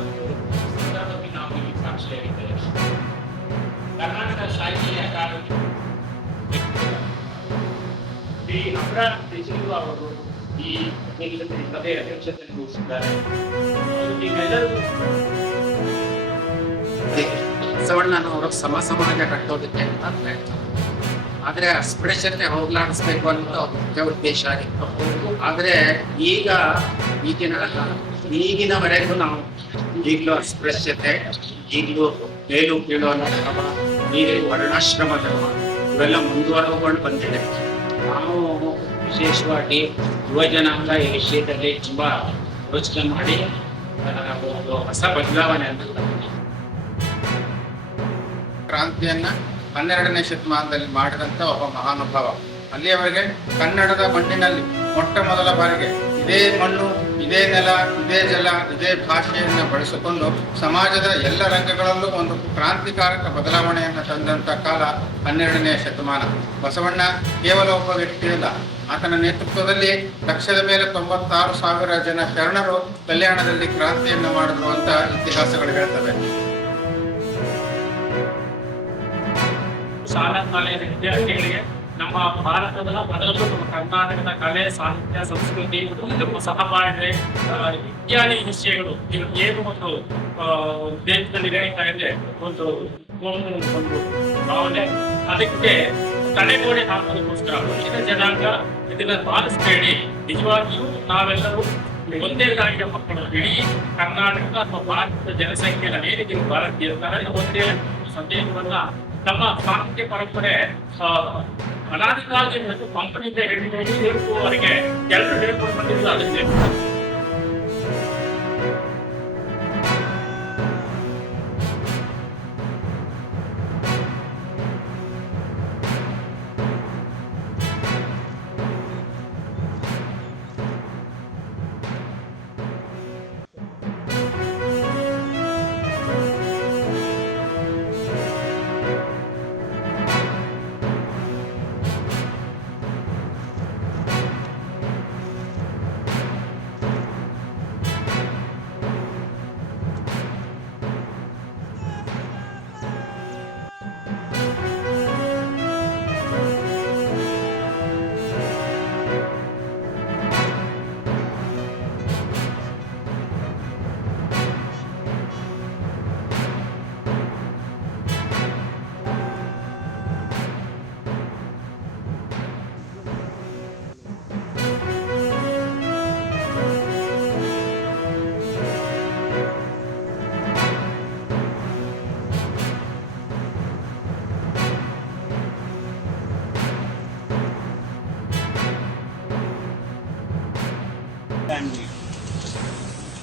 ಒಂದು ಸಂದರ್ಭದಲ್ಲಿ ನಾವು ಇಲ್ಲಿ ಸಾಕ್ಷಿಯಾಗಿದ್ದೇವೆ. ಕರ್ನಾಟಕ ಸಾಹಿತ್ಯ ಅಕಾಡೆಮಿ ಶ್ರೀ ಅಬ್ರಾಹಂ ದೇಶಿರು ಅವರು ಈ ಸಭೆ ಅಧ್ಯಕ್ಷತೆಯನ್ನು ವಹಿಸಿದ್ದಾರೆ. ನೀವೆಲ್ಲರೂ ಬಸವಣ್ಣನವರು ಸಮಾಜ ಕಟ್ಟೋದಕ್ಕೆ ಅಂತ ಪ್ರಯತ್ನ, ಆದ್ರೆ ಅಸ್ಪೃಶ್ಯತೆ ಹೋಗ್ಲಾಡಿಸ್ಬೇಕು ಅನ್ನೋದು ಮುಖ್ಯ ಉದ್ದೇಶ ಆಗಿತ್ತು. ಆದ್ರೆ ಈಗಿನವರೆಗೂ ನಾವು ಈಗಲೂ ಅಸ್ಪೃಶ್ಯತೆ, ಈಗಲೂ ಮೇಲು ಕೀಳು ಅನ್ನೋ ಈಗ ವರ್ಣಾಶ್ರಮ ಧರ್ಮ ಇವೆಲ್ಲ ಮುಂದುವರೆದುಕೊಂಡು ಬಂದಿದೆ. ನಾವು ವಿಶೇಷವಾಗಿ ಯುವ ಜನಾಂಗ ಈ ವಿಷಯದಲ್ಲಿ ತುಂಬಾ ಯೋಚನೆ ಮಾಡಿ ಒಂದು ಹೊಸ ಬದಲಾವಣೆ ಅಂತ ಕ್ರಾಂತಿಯನ್ನ 12ನೇ ಶತಮಾನದಲ್ಲಿ ಮಾಡಿದಂಥ ಒಬ್ಬ ಮಹಾನುಭಾವ. ಅಲ್ಲಿಯವರೆಗೆ ಕನ್ನಡದ ಮಣ್ಣಿನಲ್ಲಿ ಮೊಟ್ಟ ಮೊದಲ ಬಾರಿಗೆ ಇದೇ ಮಣ್ಣು, ಇದೇ ನೆಲ, ಇದೇ ಜಲ, ಇದೇ ಭಾಷೆಯನ್ನು ಬಳಸಿಕೊಂಡು ಸಮಾಜದ ಎಲ್ಲ ರಂಗಗಳಲ್ಲೂ ಒಂದು ಕ್ರಾಂತಿಕಾರಕ ಬದಲಾವಣೆಯನ್ನು ತಂದಂಥ ಕಾಲ 12ನೇ ಶತಮಾನ. ಬಸವಣ್ಣ ಕೇವಲ ಒಬ್ಬ ವ್ಯಕ್ತಿಯಲ್ಲ, ಆತನ ನೇತೃತ್ವದಲ್ಲಿ ಲಕ್ಷದ ಮೇಲೆ 96,000 ಜನ ಶರಣರು ಕಲ್ಯಾಣದಲ್ಲಿ ಕ್ರಾಂತಿಯನ್ನು ಮಾಡಿದ್ರು ಅಂತ ಇತಿಹಾಸಗಳು ಹೇಳ್ತವೆ. ಶಾಲಾ ಕಾಲೇಜು ವಿದ್ಯಾರ್ಥಿಗಳಿಗೆ ನಮ್ಮ ಭಾರತದ ಮೊದಲು ನಮ್ಮ ಕರ್ನಾಟಕದ ಕಲೆ, ಸಾಹಿತ್ಯ, ಸಂಸ್ಕೃತಿ, ಸಹಬಾಳ್ವೆ ಇತ್ಯಾದಿ ವಿಷಯಗಳು ಏನು ಒಂದು ದೇಶದಲ್ಲಿ ನಡೀತಾ ಇದೆ ಒಂದು ಭಾವನೆ, ಅದಕ್ಕೆ ತಡೆಗೋಡೆ ಹಾಕೋದಕ್ಕೋಸ್ಕರ ಮುಂದಿನ ಜನಾಂಗ ಇದನ್ನ ಪಾಲಿಸಬೇಡಿ, ನಿಜವಾಗಿಯೂ ನಾವೆಲ್ಲರೂ ಒಂದೇ ತಾಯಿಯ ಮಕ್ಕಳು, ಇಡೀ ಕರ್ನಾಟಕ ಅಥವಾ ಭಾರತದ ಜನಸಂಖ್ಯೆಯ ವೇದಿಕೆ ಭಾರತೀಯರು ಒಂದೇ ಸಂದೇಶವನ್ನ ನಮ್ಮ ಸಾಹಿತ್ಯ ಪರಂಪರೆ ಅನಾದಿಕಾಲದಿಂದ ಕಂಪನಿಯಿಂದ ಹಿಡಿದುವರೆಗೆ ಎಲ್ಲರೂ ಹೇಳ್ಕೊಂಡು ಬಂದಿದ್ದು ಅದಕ್ಕೆ.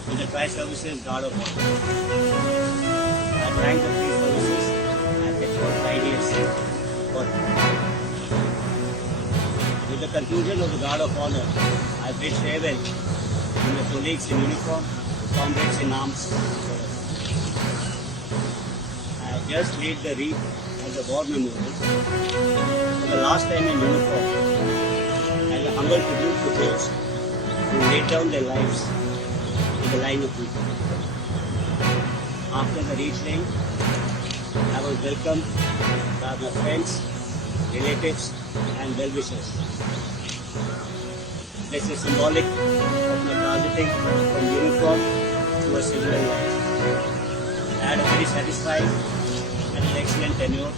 With the tri-services guard of honor. I thank the three services as they fought tirelessly for it. With the conclusion of the guard of honor, I bid farewell to the colleagues in uniform, comrades in arms. I just laid the wreath on the war memorial for the last time in uniform, as a humble tribute to those who laid down their lives in the line of duty. After the wreath laying, I was welcomed by my friends, relatives and well-wishers. This is symbolic of my transiting from uniform to a civilian life. I had a very satisfying and an excellent tenure